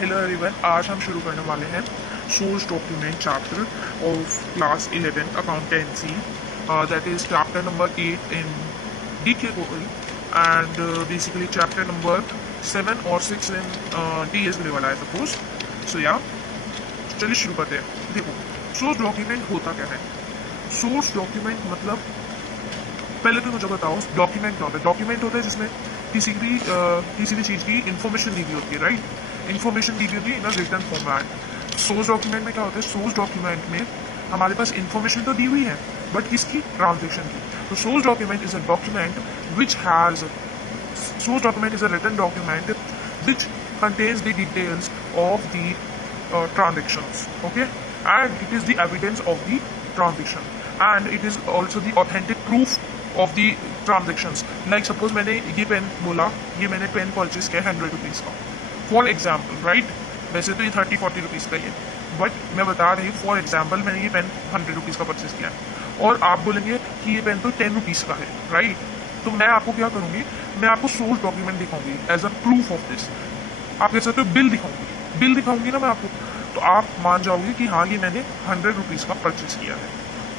Hello everyone, आज हम शुरू करने वाले हैं source document chapter of class 11 accountancy, that is chapter number 8 in DK Goel and basically chapter number 7 और 6 इन डीएस वाला है सपोज। सो या चलिए शुरू करते हैं। देखो, सोर्स डॉक्यूमेंट होता क्या है। सोर्स डॉक्यूमेंट मतलब पहले तो मुझे बताओ डॉक्यूमेंट क्या होता है। डॉक्यूमेंट होता है जिसमें किसी भी चीज़ की इन्फॉर्मेशन दी गई होती है, राइट। इन्फॉर्मेशन दी गई होती है in a written format. Source document में क्या होता है, सोर्स डॉक्यूमेंट में हमारे पास इन्फॉर्मेशन तो दी हुई है बट किसकी, ट्रांजेक्शन की। तो source document is a document which has source document is a written document which contains the details of the transactions, okay, and it is the evidence of the transaction and it is also the authentic proof of the transactions. Like suppose मैंने ये pen बोला, ये मैंने pen purchase किया 100 rupees का for example, right. वैसे तो ये 30-40 रुपीज़ का ही है बट मैं बता रही हूँ फॉर एग्जाम्पल मैंने ये पेन 100 रुपीज़ का परचेज किया है और आप बोलेंगे कि ये पेन तो 10 रुपीज़ का है, राइट। तो मैं आपको क्या करूँगी, मैं आपको सोर्स डॉक्यूमेंट दिखाऊंगी as a proof of this. आप कह सकते हो बिल दिखाऊंगी ना मैं आपको, तो आप मान जाओगे कि हाँ ये मैंने 100 रुपीज़ का परचेज किया है,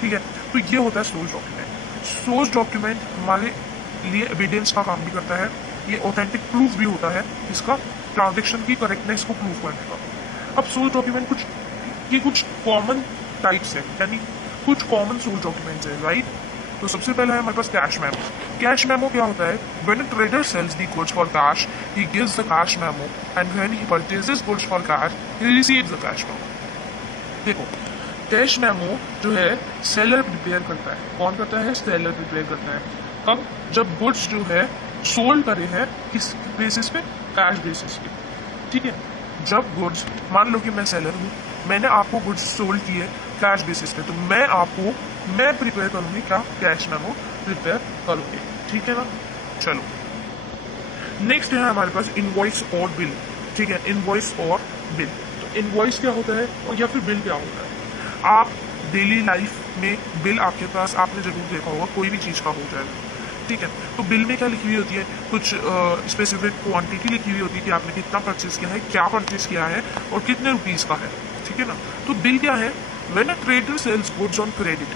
ठीक है। तो ये होता है सोर्स डॉक्यूमेंट। सोर्स डॉक्यूमेंट हमारे लिए एविडेंस का काम भी करता है, ये ऑथेंटिक प्रूफ भी होता है इसका, ट्रांजेक्शन की करेक्टनेस को प्रूव करने का। अब सोर्स डॉक्यूमेंट कुछ कॉमन टाइप्स है, यानी कुछ कॉमन सोर्स डॉक्यूमेंट्स है, राइट। तो सबसे पहला है हमारे पास कैश मेमो। कैश मेमो क्या होता है, when a trader sells the goods for cash he gives the cash memo and when he purchases goods for cash he receives the cash memo. देखो, कैश मेमो जो है seller prepare करता है। कौन करता है, सेलर प्रिपेयर करता है। कब, जब गुड्स जो है सोल्ड करे हैं किस बेसिस पे, कैश बेसिस पे, ठीक है। जब गुड्स, मान लो कि मैं सेलर हूँ, मैंने आपको गुड्स सोल्ड किए कैश बेसिस पे, तो मैं प्रिपेयर करूंगी क्या, कैश मेमो प्रिपेयर करूंगी, ठीक है ना। चलो नेक्स्ट है हमारे पास इनवॉइस और बिल, ठीक है। इनवॉइस और बिल, तो इनवॉइस क्या होता है और या फिर बिल क्या होता है। आप डेली लाइफ में बिल आपके पास, आपने जरूर देखा होगा, कोई भी चीज़ का हो जाएगा, ठीक है। तो बिल में क्या लिखी हुई होती है, कुछ स्पेसिफिक क्वांटिटी लिखी हुई होती है कि आपने कितना परचेज किया है, क्या परचेज किया है और कितने रुपीज़ का है, ठीक है ना। तो बिल क्या है, when a trader sells goods on credit,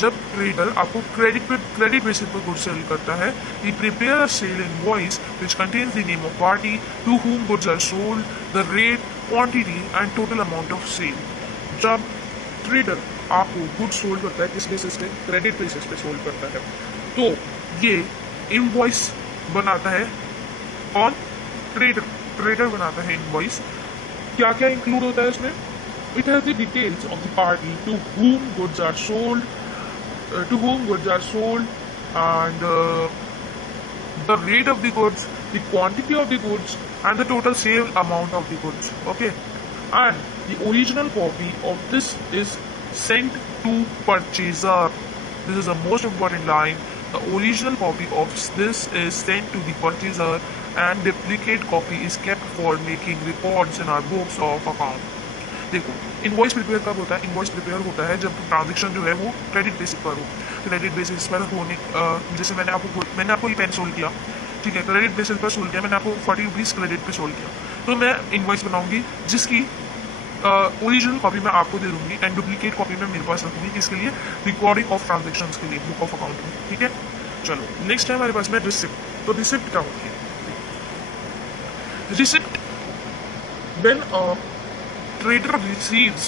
जब ट्रेडर आपको क्रेडिट बेसिस पर गुड्स सेल करता है, he prepare a sale invoice which contains the name of party to whom goods are sold, the rate, quantity and total amount of sale. जब trader आपको goods sold करता है किस basis पे, credit basis पे sold करता है, तो ये इनवॉइस बनाता है कौन, ट्रेडर बनाता है इनवॉइस। क्या क्या इंक्लूड होता है इसमें, it has the details of the party to whom goods are sold, and the rate of the goods, the quantity of the goods and the total sale amount of the goods, okay. And the original copy of this is sent to purchaser. This is the most important line. The original copy of this is sent to the purchaser and duplicate copy is kept for making records in our books of account. देखो, invoice prepare कब होता है, invoice prepare होता है जब transaction जो है वो क्रेडिट बेसिस पर हो। क्रेडिट बेसिस पर होने, जैसे मैंने आपको ये पेन सोल्ड किया, ठीक है, क्रेडिट बेसिस पर सोल्ड किया, मैंने आपको 40 रुपीज़ क्रेडिट पे सोल्ड किया, तो मैं इनवॉइस बनाऊंगी जिसकी ओरिजिनल कॉपी मैं आपको दे दूंगी एंड डुप्लीकेट कॉपी मैं मेरे पास रखूंगी, किसके लिए, रिकॉर्डिंग ऑफ ट्रांजेक्शन के लिए, बुक ऑफ अकाउंट में, ठीक है। चलो नेक्स्ट है हमारे पास में रिसिप्ट। तो रिसिप्ट क्या होती है, receipt when trader receives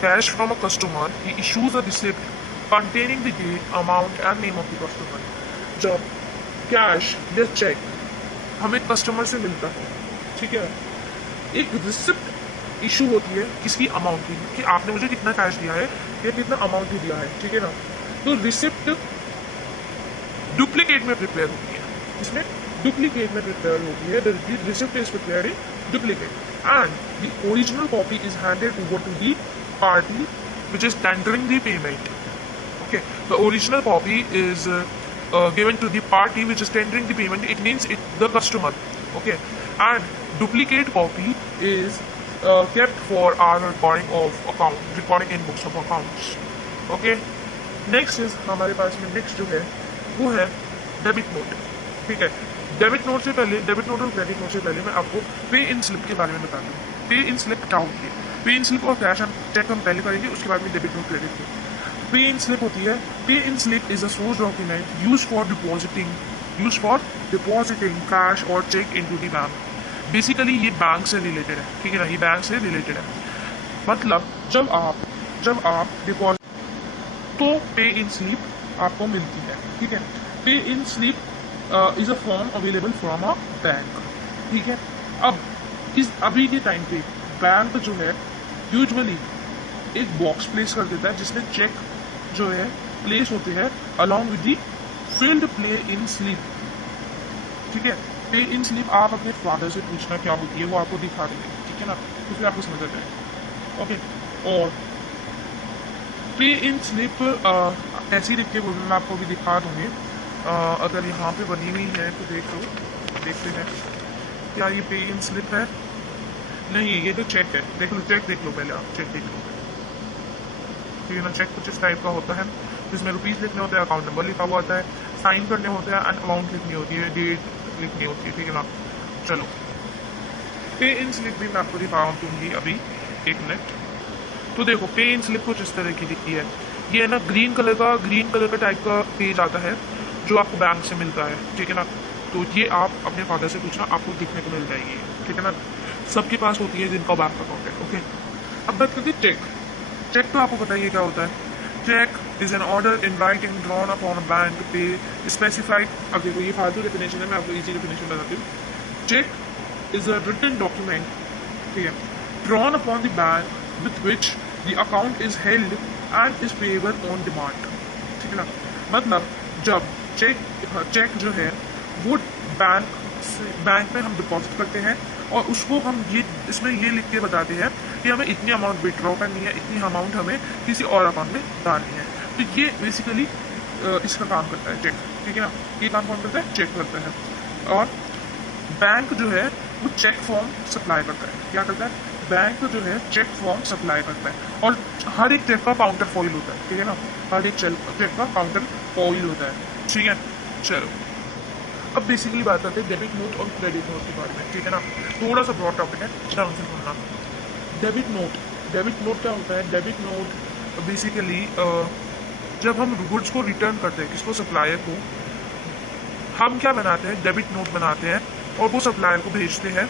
cash from a customer, he issues a receipt containing the date, amount and name of the customer. जब कैश या चेक हमें कस्टमर से मिलता है, ठीक है, एक रिसिप्ट इशू होती है किसकी, अमाउंट की, कि आपने मुझे कितना कैश दिया है या कितना अमाउंट भी दिया है, ठीक है ना। तो रिसिप्ट डुप्लीकेट में प्रिपेयर होती है, इसमें डुप्लीकेट में प्रिपेयर होती है, the receipt is prepared in duplicate and the original copy is handed over to the party which is tendering the payment, okay. The original copy is given to the party which is tendering the payment, it means the customer, okay. And duplicate copy is kept for our recording in books of accounts, okay. Next is हमारे पास में next जो है वो है debit note, ठीक है। Debit note और credit note से पहले मैं आपको पे इन स्लिप के बारे में बता दूँ। पे इन स्लिप क्या होती है? पे इन स्लिप और कैश हम चेक हम पहले करेंगे, उसके बाद में डेबिट नोट क्रेडिट नोट। पे इन स्लिप होती है, pay in slip is a source document use for depositing cash और cheque into the bank. Basically ये बैंक से रिलेटेड है, ठीक है ना, ये बैंक से रिलेटेड है। मतलब जब आप डिपॉजिट तो पे इन स्लिप आपको मिलती है, ठीक है। Pay in slip is a form available from a bank, ठीक है। अब अभी के टाइम पे बैंक जो है यूजुअली एक बॉक्स प्लेस कर देता है जिसमें चेक जो है प्लेस होते हैं along with the field play in slip, ठीक है। पे इन स्लिप आप अपने फादर से पूछना क्या होती है, वो आपको दिखा देंगे, ठीक है ना, तो फिर आपको समझ आ जाएगा। ओके, और पे इन स्लिप ऐसी दिखती है, मैं आपको भी दिखा दूंगी। अगर यहाँ पे बनी हुई है तो देख लो, देखते हैं क्या ये पे इन स्लिप है। नहीं, ये तो चेक है, देख लो चेक देख लो, पहले आप चेक देख लो, ठीक है ना। चेक कुछ इस टाइप का होता है जिसमें रुपीज़ लिखने होते हैं, अकाउंट नंबर लिखा हुआ होता है, साइन करने होते हैं एंड अमाउंट लिखनी होती है, डेट लिखनी होती है, ठीक है ना। चलो, पे इन स्लिप भी मैं आपको दिखा दूंगी अभी, एक मिनट। तो देखो, पे इन स्लिप कुछ इस तरह की दिखती है। ये है ना ग्रीन कलर का टाइप का पेज आता है जो आपको बैंक से मिलता है, ठीक है ना। तो ये आप अपने फादर से पूछना, आपको दिखने को मिल जाएगी, ठीक है ना। सबके पास होती है जिनका बैंक अकाउंट है, ओके। अब बात करते हैं चेक। चेक तो आपको बताइए क्या होता है। Cheque is an order in writing drawn upon bank पे स्पेसिफाइड। अब देखो, ये फालतू डेफिनेशन है, मैं आपको इजी डेफिनेशन बताती हूँ। Cheque is a written document, ठीक है, drawn upon the bank with which the account is held and is payable on demand, ठीक है ना। मतलब जब चेक जो है वो बैंक में हम डिपॉजिट करते हैं और उसको हम इसमें ये लिख के बताते हैं कि हमें इतनी अमाउंट विड्रॉ करनी है, इतनी अमाउंट हमें किसी और अकाउंट में डालनी है। तो ये बेसिकली इसका काम करता है चेक, ठीक है ना। ये काम कौन करता है? चेक करता है। और बैंक जो है वो चेक फॉर्म सप्लाई करता है। क्या करता है? बैंक जो है चेक फॉर्म सप्लाई करता है और हर एक चेक का काउंटर फॉइल होता है, ठीक है ना। हर एक चेक का काउंटर फॉइल होता है, ठीक है। चलो, अब बेसिकली बात करते हैं डेबिट नोट और क्रेडिट नोट के बारे में, ठीक है ना। थोड़ा सा ब्रॉड टॉपिक है, ध्यान से सुनना। डेबिट नोट क्या होता है? डेबिट नोट बेसिकली जब हम गुड्स को रिटर्न करते हैं, किसको? सप्लायर को, हम क्या बनाते हैं? डेबिट नोट बनाते हैं और वो सप्लायर को भेजते हैं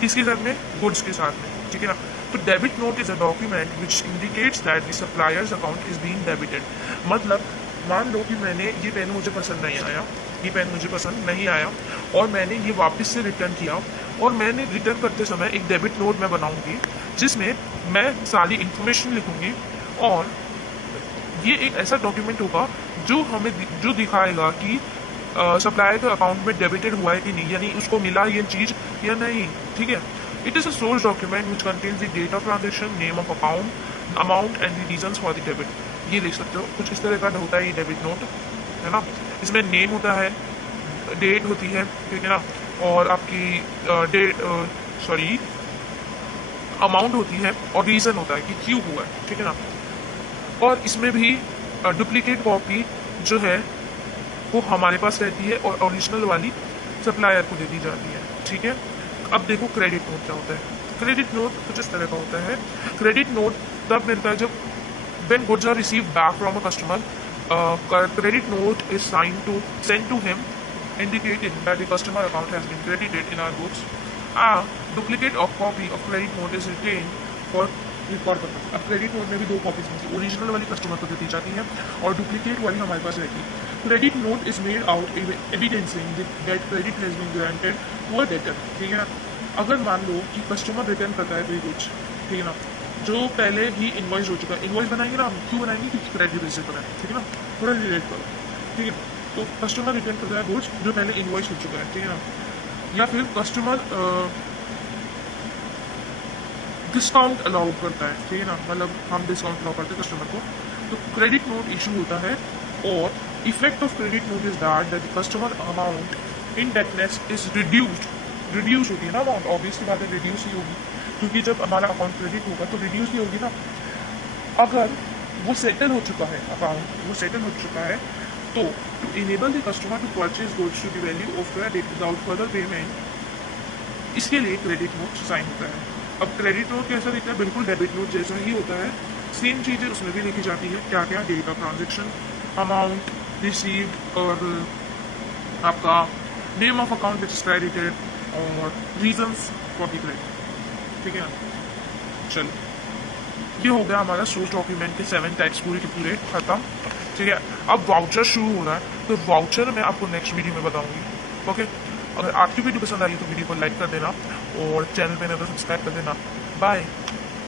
किसके साथ में? गुड्स के साथ में, ठीक है ना। तो debit note is a document which indicates that the suppliers account is being debited. मतलब मान लो कि मैंने ये पेन मुझे पसंद नहीं आया और मैंने ये वापस से रिटर्न किया, और मैंने रिटर्न करते समय एक डेबिट नोट मैं बनाऊंगी जिसमें मैं सारी इंफॉर्मेशन लिखूंगी, और ये एक ऐसा डॉक्यूमेंट होगा जो दिखाएगा कि सप्लायर के अकाउंट में डेबिटेड हुआ है कि नहीं, यानी उसको मिला ये चीज़ या नहीं, ठीक है। It is a source document which contains the date of transaction, name of account, amount and the reasons for the debit. ये देख सकते हो, कुछ इस तरह का होता है ये डेबिट नोट, है ना। इसमें नेम होता है, डेट होती है, ठीक है ना, और आपकी अमाउंट होती है और रीज़न होता है कि क्यों हुआ है, ठीक है ना। और इसमें भी डुप्लीकेट कॉपी जो है वो हमारे पास रहती है और ओरिजिनल वाली सप्लायर को दे दी जाती है, ठीक है। अब देखो क्रेडिट नोट क्या होता है। क्रेडिट नोट कुछ इस तरह का होता है। क्रेडिट नोट तब मिलता है जब when goods are received back from a customer, credit note is sent to him indicating that the customer account has been credited in our books. A duplicate of copy of credit note is retained for record purpose. अब credit note में भी दो copies मिलती है, original वाली customer को दी जाती है और डुप्लीकेट वाली हमारे पास रहती है। Credit note is made out evidencing that credit has been granted to a debtor, ठीक है ना। अगर मान लो कि कस्टमर रिटर्न करता है कोई कुछ, ठीक है ना, जो पहले ही इन्वॉइस हो चुका है। इन्वॉइस बनाएंगे ना हम, क्यों बनाएंगे? क्योंकि क्रेडिट बेसिस पर है, ठीक है ना। थोड़ा रिलेट करो, ठीक है। तो कस्टमर रिटर्न करता है गुड्स जो पहले इन्वॉइस हो चुका है, ठीक है ना। या फिर कस्टमर डिस्काउंट अलाउ करता है, ठीक है ना, मतलब हम डिस्काउंट अलाउ करते हैं कस्टमर को, तो क्रेडिट नोट इशू होता है। और effect of credit note is that customer amount indebtedness is reduce होती है ना अमाउंट, ऑब्वियसली बात है रिड्यूस ही होगी, क्योंकि जब हमारा अकाउंट क्रेडिट होगा तो रिड्यूस ही होगी ना। अगर वो सेटल हो चुका है, अकाउंट वो सेटल हो चुका है, तो to enable the customer to purchase goods to the value of credit without further payment, इसके लिए क्रेडिट नोट साइन होता है। अब क्रेडिट नोट कैसा दिखता है? बिल्कुल डेबिट नोट जैसा ही होता है। सेम चीज़ें उसमें भी लिखी जाती है। क्या क्या? Date of transaction, amount received, और आपका name of account which is credited, और रीजंस फॉर द क्रेडिट। ठीक है ना? चलो, ये हो गया हमारा सोर्स डॉक्यूमेंट के 7 टाइप्स पूरे के पूरे खत्म। ठीक है, अब वाउचर शुरू हो रहा है, तो वाउचर मैं आपको नेक्स्ट वीडियो में बताऊंगी। ओके, अगर आपकी वीडियो पसंद आई तो वीडियो को लाइक कर देना और चैनल पे नजर सब्सक्राइब कर देना। बाय।